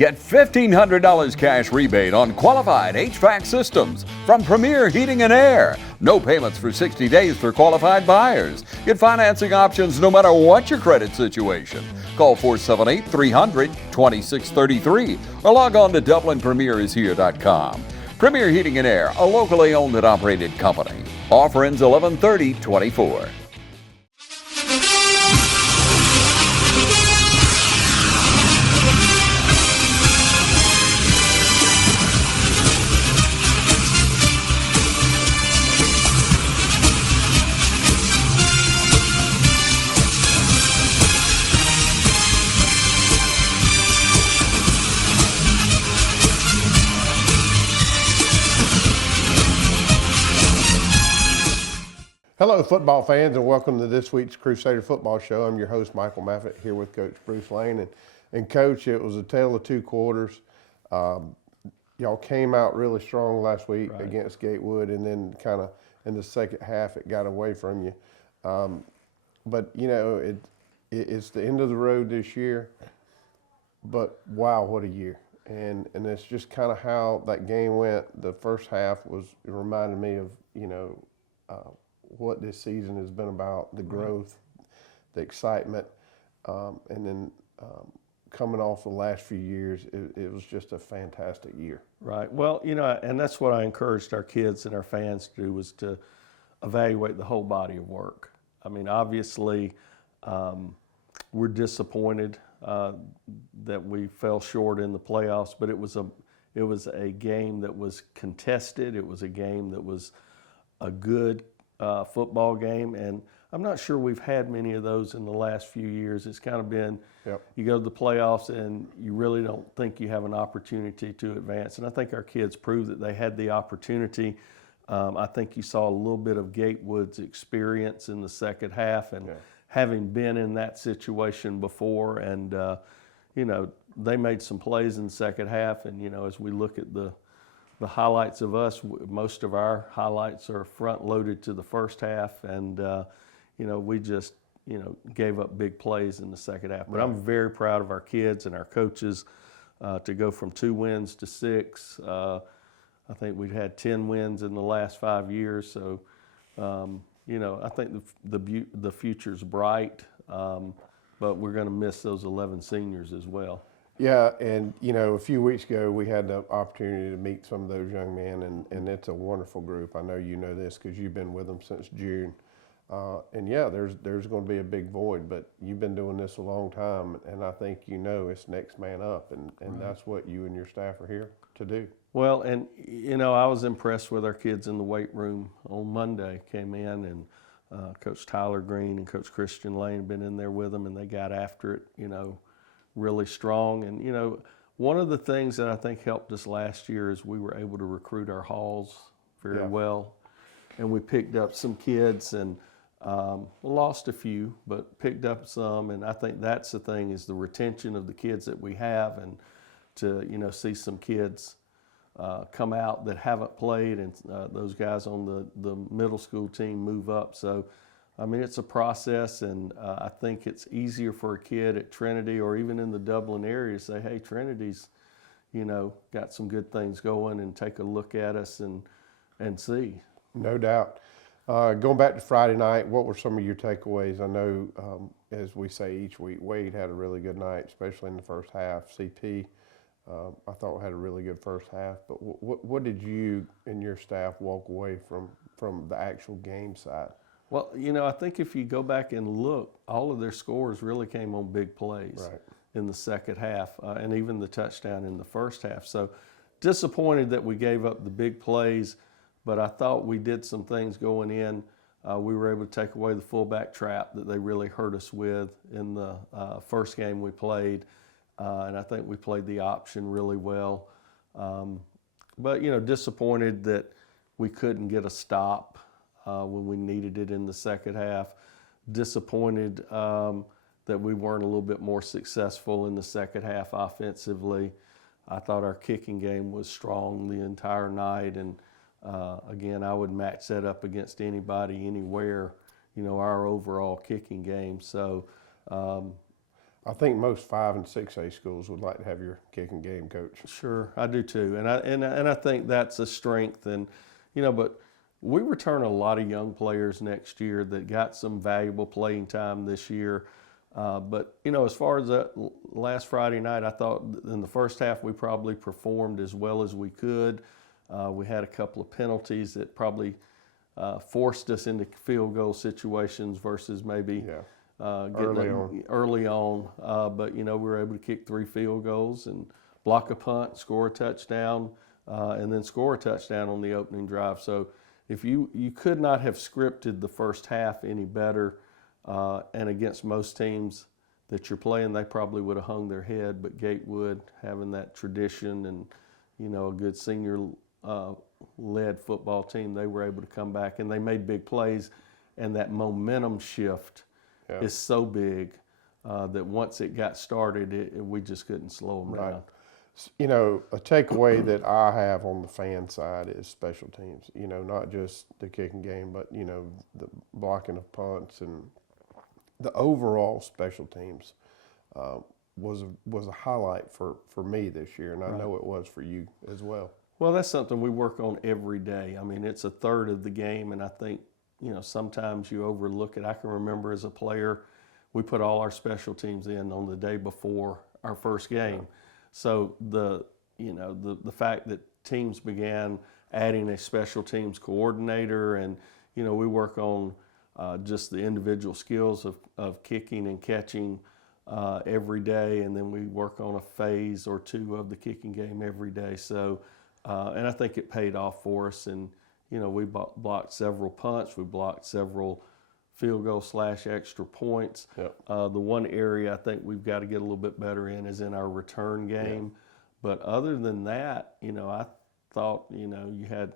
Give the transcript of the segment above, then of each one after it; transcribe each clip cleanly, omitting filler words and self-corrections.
Get $1,500 cash rebate on qualified HVAC systems from Premier Heating and Air. No payments for 60 days for qualified buyers. Get financing options no matter what your credit situation. Call 478-300-2633 or log on to DublinPremierIsHere.com. Premier Heating and Air, a locally owned and operated company. Offer ends 11/30/24. Hello, football fans, and welcome to this week's Crusader Football Show. I'm your host, Michael Maffett, here with Coach Bruce Lane. And Coach, it was a tale of two quarters. Y'all came out really strong last week against Gatewood, and then kind of in the second half, it got away from you. But, you know, it's the end of the road this year. But, wow, what a year. And it's just kind of how that game went. The first half it reminded me of, you know, what this season has been about, the growth, the excitement, and then coming off the last few years, it was just a fantastic year. Right. Well, you know, and that's what I encouraged our kids and our fans to do, was to evaluate the whole body of work. I mean, obviously, we're disappointed that we fell short in the playoffs, but it was a game that was contested. It was a game that was a good football game, and I'm not sure we've had many of those in the last few years. It's kind of been, you go to the playoffs and you really don't think you have an opportunity to advance, and I think our kids proved that they had the opportunity. I think you saw a little bit of Gatewood's experience in the second half, and having been in that situation before, and you know, they made some plays in the second half, and you know, as we look at the highlights of us, most of our highlights are front loaded to the first half, and you know, we just, you know, gave up big plays in the second half. But I'm very proud of our kids and our coaches to go from 2 wins to 6. I think we've had 10 wins in the last 5 years, so you know, I think the future's bright, but we're going to miss those 11 seniors as well. Yeah, and you know, a few weeks ago we had the opportunity to meet some of those young men, and it's a wonderful group. I know you know this because you've been with them since June. And yeah, there's going to be a big void, but you've been doing this a long time, and I think you know it's next man up, and that's what you and your staff are here to do. Well, and you know, I was impressed with our kids in the weight room on Monday. Came in, and Coach Tyler Green and Coach Christian Lane have been in there with them, and they got after it, you know, really strong. And you know, one of the things that I think helped us last year is we were able to recruit our halls very well, and we picked up some kids, and lost a few, but picked up some. And I think that's the thing, is the retention of the kids that we have, and to, you know, see some kids come out that haven't played, and those guys on the middle school team move up. So I mean, it's a process, and I think it's easier for a kid at Trinity or even in the Dublin area to say, hey, Trinity's, you know, got some good things going, and take a look at us and see. No doubt. Going back to Friday night, what were some of your takeaways? I know, as we say each week, Wade had a really good night, especially in the first half. CP, I thought, had a really good first half. But what did you and your staff walk away from the actual game side? Well, you know, I think if you go back and look, all of their scores really came on big plays in the second half, and even the touchdown in the first half. So disappointed that we gave up the big plays, but I thought we did some things going in. We were able to take away the fullback trap that they really hurt us with in the first game we played, and I think we played the option really well. But, you know, disappointed that we couldn't get a stop when we needed it in the second half. Disappointed that we weren't a little bit more successful in the second half offensively. I thought our kicking game was strong the entire night, and again, I would match that up against anybody, anywhere, you know, our overall kicking game. So I think most 5 and 6A schools would like to have your kicking game, Coach. Sure, I do too, and I think that's a strength, and but we return a lot of young players next year that got some valuable playing time this year. But as far as that last Friday night, I thought in the first half we probably performed as well as we could. We had a couple of penalties that probably forced us into field goal situations versus maybe getting early on. But we were able to kick 3 field goals and block a punt, score a touchdown, and then score a touchdown on the opening drive. So if you could not have scripted the first half any better, and against most teams that you're playing, they probably would have hung their head. But Gatewood, having that tradition and a good senior led football team, they were able to come back and they made big plays, and that momentum shift is so big that once it got started, we just couldn't slow them down. A takeaway that I have on the fan side is special teams. Not just the kicking game, but the blocking of punts and the overall special teams was a highlight for me this year, and I know it was for you as well. Well, that's something we work on every day. I mean, it's a third of the game, and I think sometimes you overlook it. I can remember as a player, we put all our special teams in on the day before our first game. So the fact that teams began adding a special teams coordinator, and we work on just the individual skills of kicking and catching every day, and then we work on a phase or two of the kicking game every day. So, and I think it paid off for us. And we blocked several punts, we blocked several field goal / extra points. The one area I think we've got to get a little bit better in is in our return game. But other than that, I thought, you had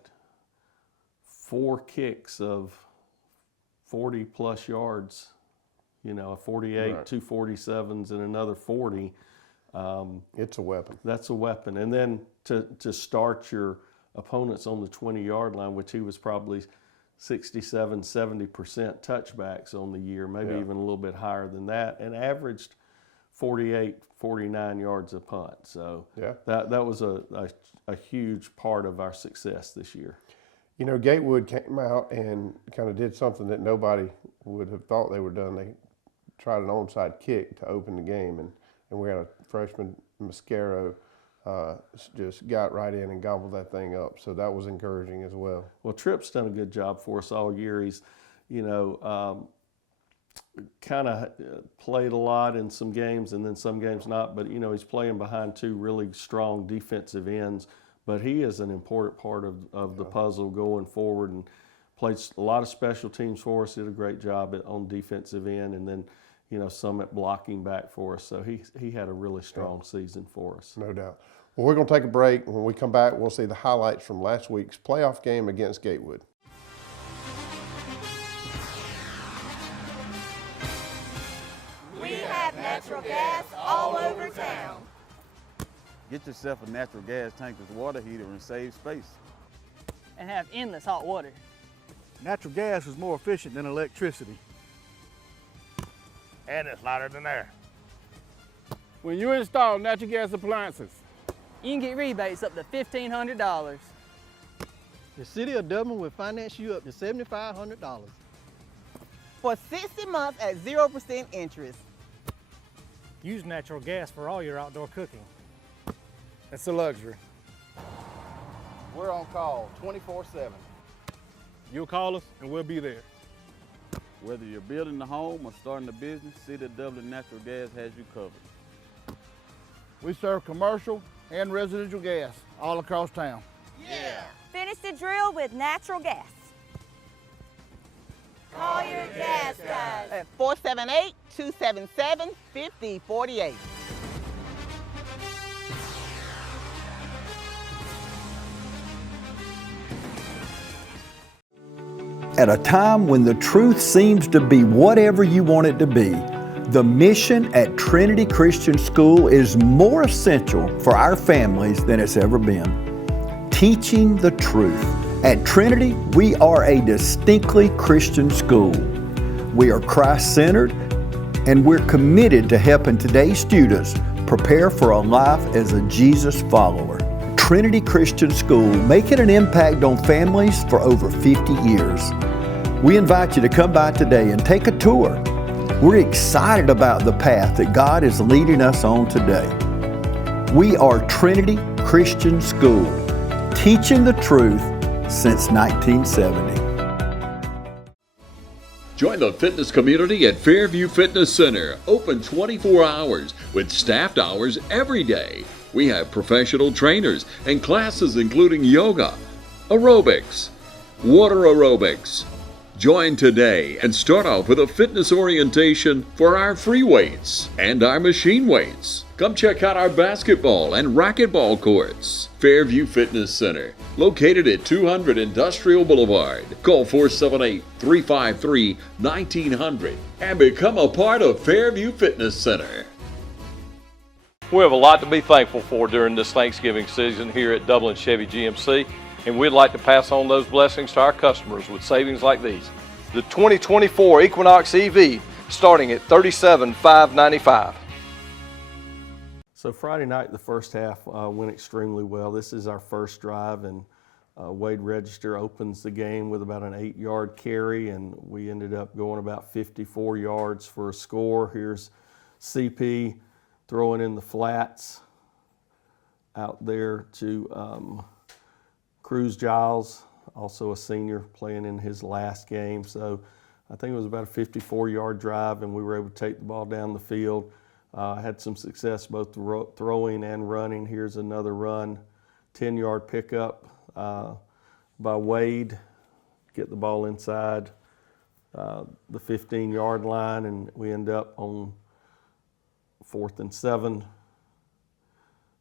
4 kicks of 40 plus yards, a 48, 2 47s, and another 40. It's a weapon. That's a weapon. And then to start your opponents on the 20-yard line, which he was probably 67, 70% touchbacks on the year, maybe even a little bit higher than that, and averaged 48, 49 yards a punt. So that was a huge part of our success this year. Gatewood came out and kind of did something that nobody would have thought they were done. They tried an onside kick to open the game, and we had a freshman, Mascaro, just got right in and gobbled that thing up. So that was encouraging as well. Well, Tripp's done a good job for us all year. He's, kind of played a lot in some games and then some games not, but, he's playing behind 2 really strong defensive ends. But he is an important part of the puzzle going forward, and played a lot of special teams for us, did a great job on defensive end, and then, some at blocking back for us. So he had a really strong season for us. No doubt. Well, we're going to take a break. When we come back, we'll see the highlights from last week's playoff game against Gatewood. We have natural gas all over town. Get yourself a natural gas tankless water heater and save space. And have endless hot water. Natural gas is more efficient than electricity. And it's lighter than air. When you install natural gas appliances, You can get rebates up to $1,500. The City of Dublin will finance you up to $7,500. For 60 months at 0% interest. Use natural gas for all your outdoor cooking. It's a luxury. We're on call 24/7. You'll call us and we'll be there. Whether you're building a home or starting a business, City of Dublin Natural Gas has you covered. We serve commercial and residential gas all across town. Yeah! Finish the drill with natural gas. Call your gas guys. At 478-277-5048. At a time when the truth seems to be whatever you want it to be, the mission at Trinity Christian School is more essential for our families than it's ever been. Teaching the truth. At Trinity, we are a distinctly Christian school. We are Christ-centered, and we're committed to helping today's students prepare for a life as a Jesus follower. Trinity Christian School, making an impact on families for over 50 years. We invite you to come by today and take a tour. We're excited about the path that God is leading us on today. We are Trinity Christian School, teaching the truth since 1970. Join the fitness community at Fairview Fitness Center, open 24 hours with staffed hours every day. We have professional trainers and classes including yoga, aerobics, water aerobics. Join today and start off with a fitness orientation for our free weights and our machine weights. Come check out our basketball and racquetball courts. Fairview Fitness Center, located at 200 Industrial Boulevard. Call 478-353-1900 and become a part of Fairview Fitness Center. We have a lot to be thankful for during this Thanksgiving season here at Dublin Chevy GMC, and we'd like to pass on those blessings to our customers with savings like these. The 2024 Equinox EV starting at $37,595. So Friday night, the first half went extremely well. This is our first drive, and Wade Register opens the game with about an 8-yard carry, and we ended up going about 54 yards for a score. Here's CP throwing in the flats out there to Cruz Giles, also a senior playing in his last game. So I think it was about a 54-yard drive, and we were able to take the ball down the field. Had some success both throwing and running. Here's another run, 10-yard pickup by Wade. Get the ball inside the 15-yard line, and we end up on 4th and 7.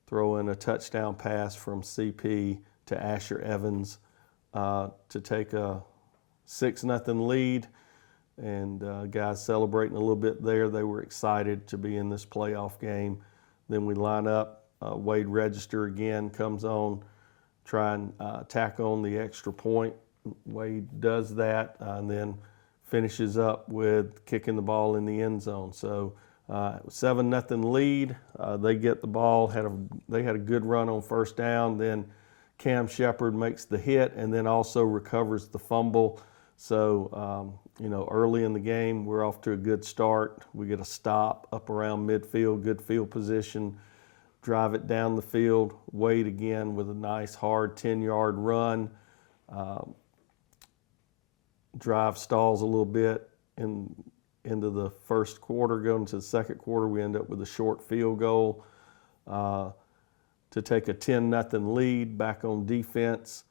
Throw in a touchdown pass from CP to Asher Evans to take a 6-0 lead. And guys celebrating a little bit there. They were excited to be in this playoff game. Then we line up. Wade Register again comes on, try and tack on the extra point. Wade does that and then finishes up with kicking the ball in the end zone. So 7-0 lead. They get the ball. They had a good run on first down. Then Cam Shepard makes the hit and then also recovers the fumble. So, early in the game, we're off to a good start. We get a stop up around midfield, good field position, drive it down the field. Wade again with a nice hard 10-yard run. Drive stalls a little bit into the first quarter. Going into the second quarter, we end up with a short field goal to take a 10-0 lead. Back on defense.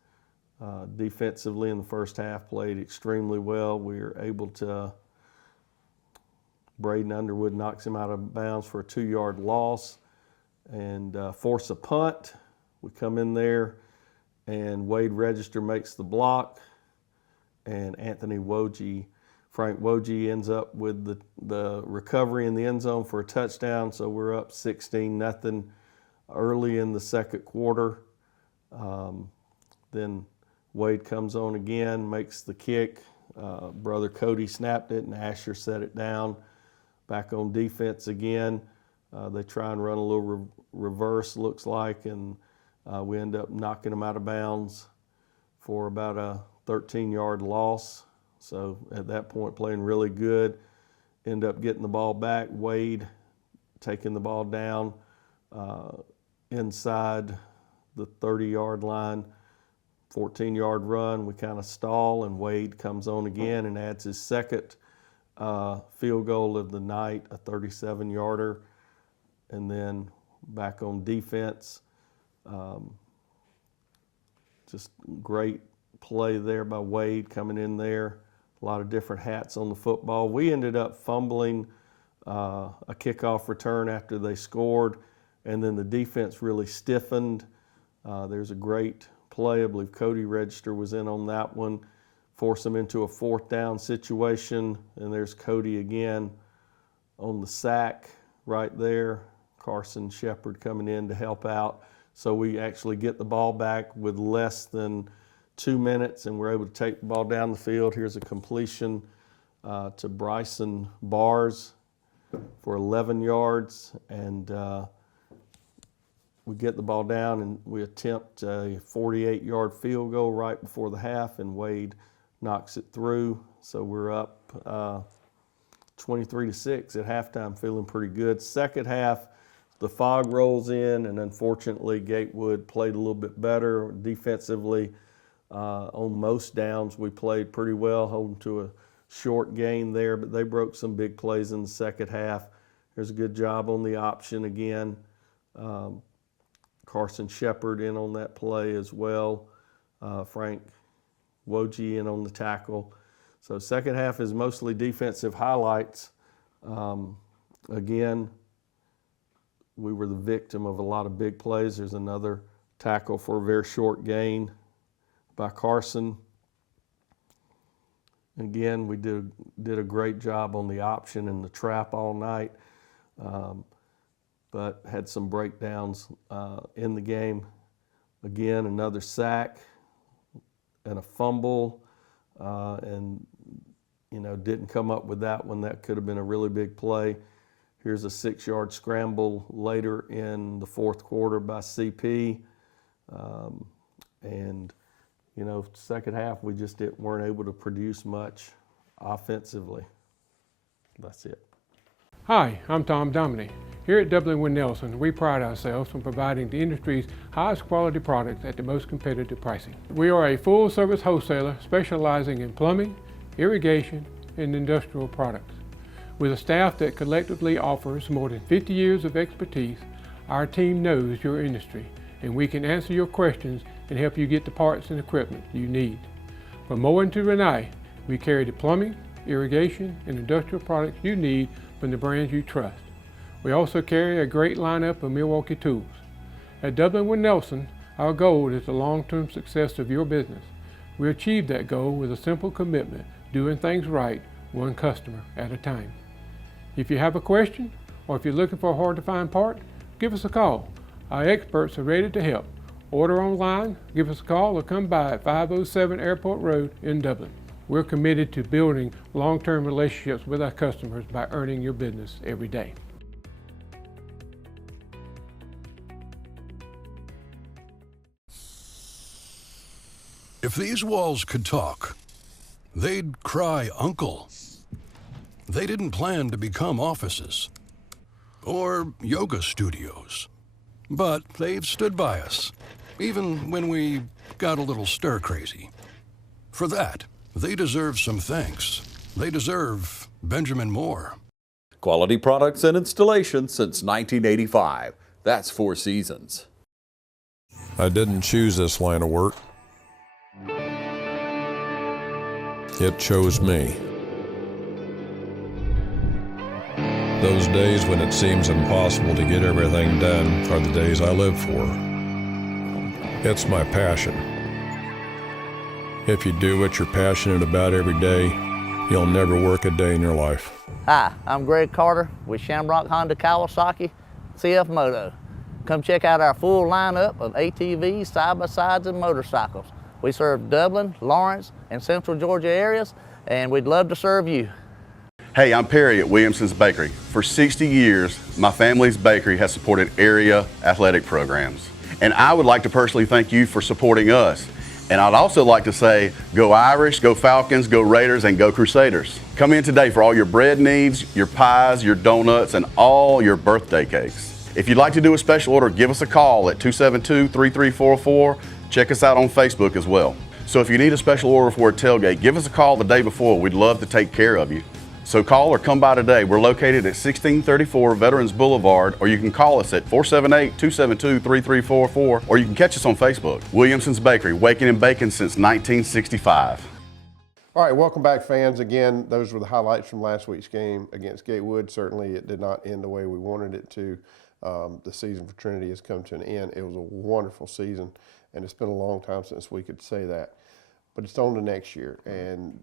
Defensively in the first half played extremely well. We were able to, Braden Underwood knocks him out of bounds for a 2-yard loss and force a punt. We come in there and Wade Register makes the block, and Frank Wojie ends up with the recovery in the end zone for a touchdown. So we're up 16-0 early in the second quarter. Then Wade comes on again, makes the kick. Brother Cody snapped it, and Asher set it down. Back on defense again. They try and run a little reverse, looks like, and we end up knocking them out of bounds for about a 13-yard loss. So at that point, playing really good. End up getting the ball back. Wade taking the ball down inside the 30-yard line. 14-yard run, we kind of stall, and Wade comes on again and adds his second field goal of the night, a 37-yarder. And then back on defense, just great play there by Wade coming in there. A lot of different hats on the football. We ended up fumbling a kickoff return after they scored, and then the defense really stiffened. There's a great play. I believe Cody Register was in on that one. Force them into a 4th down situation, and there's Cody again on the sack right there. Carson Shepard coming in to help out. So we actually get the ball back with less than 2 minutes, and we're able to take the ball down the field. Here's a completion to Bryson Bars. for 11 yards, and we get the ball down and we attempt a 48-yard field goal right before the half, and Wade knocks it through. So we're up 23-6 at halftime, feeling pretty good. Second half, the fog rolls in, and unfortunately Gatewood played a little bit better defensively. On most downs we played pretty well, holding to a short gain there, but they broke some big plays in the second half. There's a good job on the option again. Carson Shepard in on that play as well. Frank Wojie in on the tackle. So second half is mostly defensive highlights. Again, we were the victim of a lot of big plays. There's another tackle for a very short gain by Carson. Again, we did a great job on the option and the trap all night, but had some breakdowns in the game. Again, another sack and a fumble, and didn't come up with that one. That could have been a really big play. Here's a 6-yard scramble later in the fourth quarter by CP, and second half we just weren't able to produce much offensively. That's it. Hi, I'm Tom Dominy. Here at Dublin Wind Nelson, we pride ourselves on providing the industry's highest quality products at the most competitive pricing. We are a full-service wholesaler specializing in plumbing, irrigation, and industrial products. With a staff that collectively offers more than 50 years of expertise, our team knows your industry, and we can answer your questions and help you get the parts and equipment you need. From mowing to Renee, we carry the plumbing, irrigation, and industrial products you need from the brands you trust. We also carry a great lineup of Milwaukee tools. At Dublin Wind Nelson, our goal is the long-term success of your business. We achieve that goal with a simple commitment, doing things right, one customer at a time. If you have a question, or if you're looking for a hard-to-find part, give us a call. Our experts are ready to help. Order online, give us a call, or come by at 507 Airport Road in Dublin. We're committed to building long-term relationships with our customers by earning your business every day. If these walls could talk, they'd cry uncle. They didn't plan to become offices or yoga studios, but they've stood by us, even when we got a little stir-crazy. For that, they deserve some thanks. They deserve Benjamin Moore. Quality products and installation since 1985. That's 4 Seasons. I didn't choose this line of work. It chose me. Those days when it seems impossible to get everything done are the days I live for. It's my passion. If you do what you're passionate about every day, you'll never work a day in your life. Hi, I'm Greg Carter with Shamrock Honda Kawasaki CF Moto. Come check out our full lineup of ATVs, side-by-sides, and motorcycles. We serve Dublin, Lawrence, and Central Georgia areas, and we'd love to serve you. Hey, I'm Perry at Williamson's Bakery. For 60 years, my family's bakery has supported area athletic programs. And I would like to personally thank you for supporting us. And I'd also like to say, go Irish, go Falcons, go Raiders, and go Crusaders. Come in today for all your bread needs, your pies, your donuts, and all your birthday cakes. If you'd like to do a special order, give us a call at 272-3344. Check us out on Facebook as well. So if you need a special order for a tailgate, give us a call the day before. We'd love to take care of you. So call or come by today. We're located at 1634 Veterans Boulevard, or you can call us at 478-272-3344, or you can catch us on Facebook. Williamson's Bakery, waking and baking since 1965. All right, welcome back, fans. Again, those were the highlights from last week's game against Gatewood. Certainly, it did not end the way we wanted it to. The season for Trinity has come to an end. It was a wonderful season, and it's been a long time since we could say that. But it's on to next year, and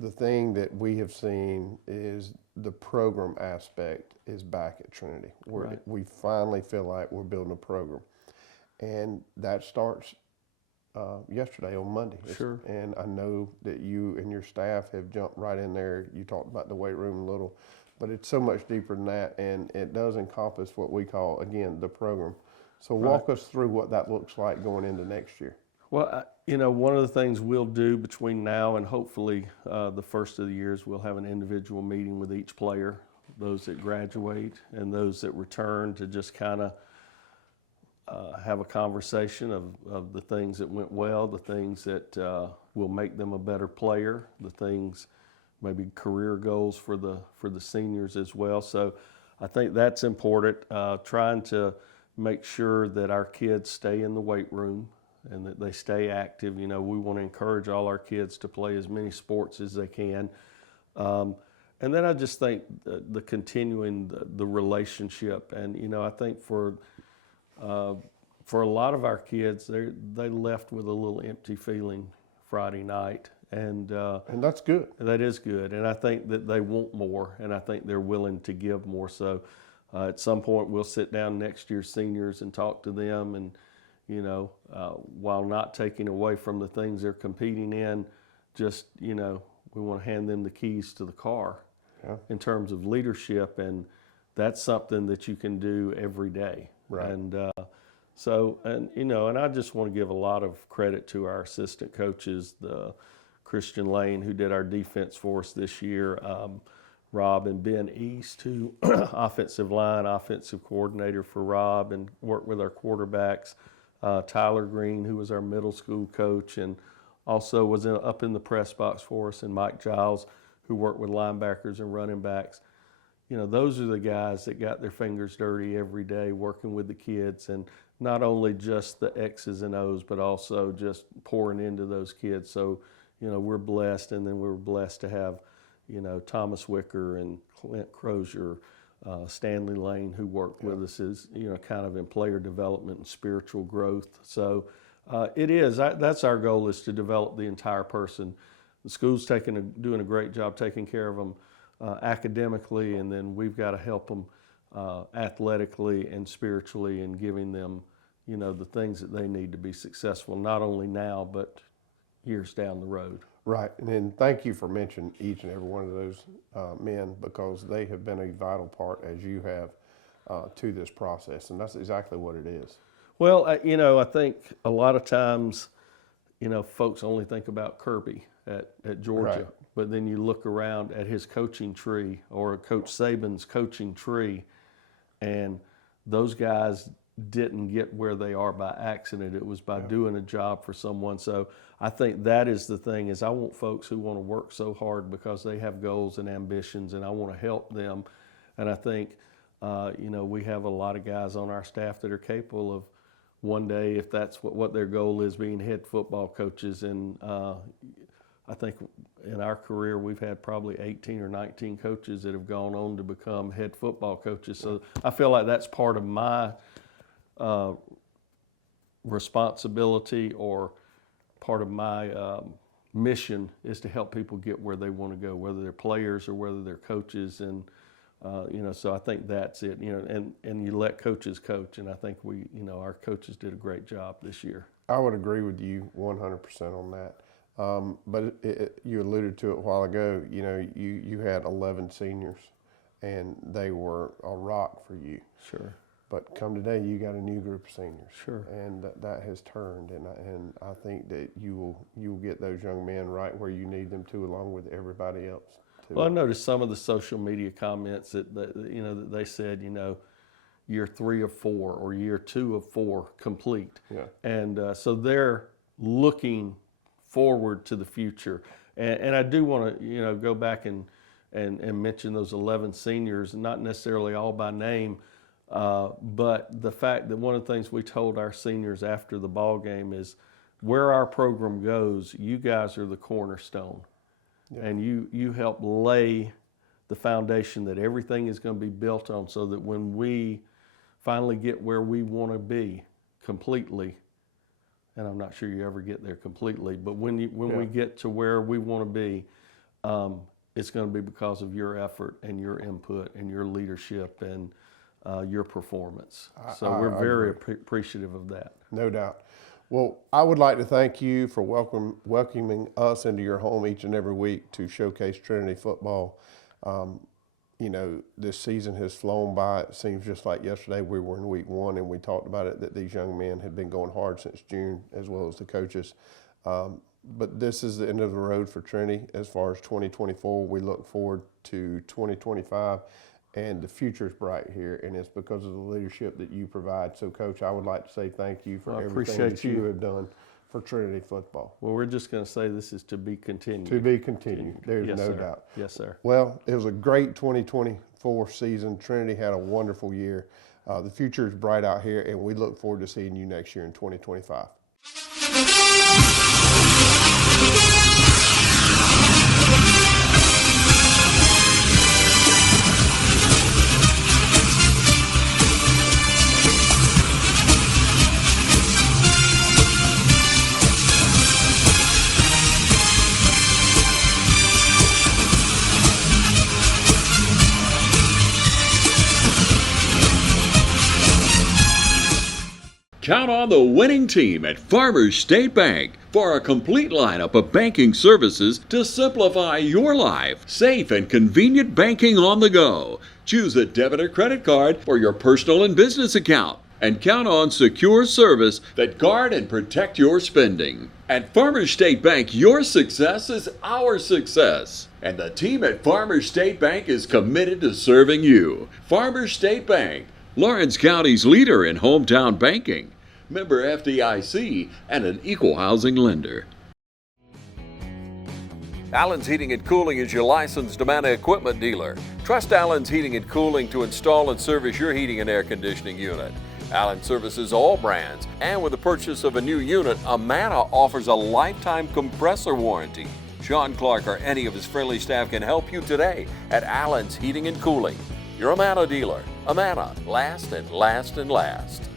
the thing that we have seen is the program aspect is back at Trinity. Right. We finally feel like we're building a program, and that starts yesterday on Monday. Sure. And I know that you and your staff have jumped right in there. You talked about the weight room a little but it's so much deeper than that, and it does encompass what we call, again, the program. So walk us through what that looks like going into next year. Well, one of the things we'll do between now and hopefully the first of the year is we'll have an individual meeting with each player, those that graduate and those that return, to just kind of have a conversation of the things that went well, the things that will make them a better player, the things, maybe career goals for the seniors as well. So I think that's important, trying to make sure that our kids stay in the weight room and that they stay active. We want to encourage all our kids to play as many sports as they can. And then I just think the continuing the relationship. And, I think for a lot of our kids, they left with a little empty feeling Friday night. And that's good. That is good. And I think that they want more, and I think they're willing to give more. So at some point we'll sit down next year's seniors and talk to them, and while not taking away from the things they're competing in, just, we want to hand them the keys to the car in terms of leadership, and that's something that you can do every day. Right. And and I just want to give a lot of credit to our assistant coaches, Christian Lane, who did our defense for us this year, Rob and Ben East, who offensive coordinator for Rob and worked with our quarterbacks, Tyler Green, who was our middle school coach and also was up in the press box for us, and Mike Giles, who worked with linebackers and running backs. Those are the guys that got their fingers dirty every day working with the kids, and not only just the X's and O's, but also just pouring into those kids. So, we're blessed, and then we're blessed to have, Thomas Wicker and Clint Crozier, Stanley Lane, who worked with us as, kind of in player development and spiritual growth. So that's our goal, is to develop the entire person. The school's doing a great job taking care of them academically, and then we've got to help them athletically and spiritually, and giving them, the things that they need to be successful, not only now, but years down the road. Right, and then thank you for mentioning each and every one of those men, because they have been a vital part, as you have, to this process, and that's exactly what it is. Well, I think a lot of times, folks only think about Kirby at Georgia, right. But then you look around at his coaching tree, or Coach Saban's coaching tree, and those guys didn't get where they are by accident. It was by doing a job for someone. So I think that is the thing, is I want folks who want to work so hard because they have goals and ambitions, and I want to help them. And I think, we have a lot of guys on our staff that are capable of one day, if that's what their goal is, being head football coaches. And I think in our career, we've had probably 18 or 19 coaches that have gone on to become head football coaches. So I feel like that's part of my responsibility, or part of my mission, is to help people get where they want to go, whether they're players or whether they're coaches. And so I think that's it. And you let coaches coach, and I think our coaches did a great job this year. I would agree with you 100% on that. But you alluded to it a while ago. You had 11 seniors, and they were a rock for you. Sure. But come today, you got a new group of seniors. Sure. And that has turned, and I think that you will get those young men right where you need them to, along with everybody else. Well, I noticed some of the social media comments that they said, year 3 of 4 or year 2 of 4 complete. Yeah. And so they're looking forward to the future. And I do want to, go back and mention those 11 seniors, not necessarily all by name, but the fact that one of the things we told our seniors after the ball game is, where our program goes, you guys are the cornerstone. Yeah. And you help lay the foundation that everything is going to be built on, so that when we finally get where we want to be completely, and I'm not sure you ever get there completely, but when we get to where we want to be, it's going to be because of your effort and your input and your leadership and your performance. So we're very appreciative of that. No doubt. Well, I would like to thank you for welcoming us into your home each and every week to showcase Trinity football. you know, this season has flown by. It seems just like yesterday we were in week 1 and we talked about it, that these young men had been going hard since June, as well as the coaches. But this is the end of the road for Trinity as far as 2024. We look forward to 2025, and the future is bright here, and it's because of the leadership that you provide. So, Coach, I would like to say thank you for everything that you have done for Trinity football. Well, we're just going to say this is to be continued. To be continued. There's Yes, no sir. doubt. Yes, sir. Well, it was a great 2024 season. Trinity had a wonderful year. The future is bright out here, and we look forward to seeing you next year in 2025. Count on the winning team at Farmers State Bank for a complete lineup of banking services to simplify your life. Safe and convenient banking on the go. Choose a debit or credit card for your personal and business account, and count on secure service that guard and protect your spending. At Farmers State Bank, your success is our success, and the team at Farmers State Bank is committed to serving you. Farmers State Bank, Lawrence County's leader in hometown banking. Member FDIC and an equal housing lender. Allen's Heating and Cooling is your licensed Amana equipment dealer. Trust Allen's Heating and Cooling to install and service your heating and air conditioning unit. Allen services all brands, and with the purchase of a new unit, Amana offers a lifetime compressor warranty. Sean Clark or any of his friendly staff can help you today at Allen's Heating and Cooling. Your Amana dealer. Amana, last and last and last.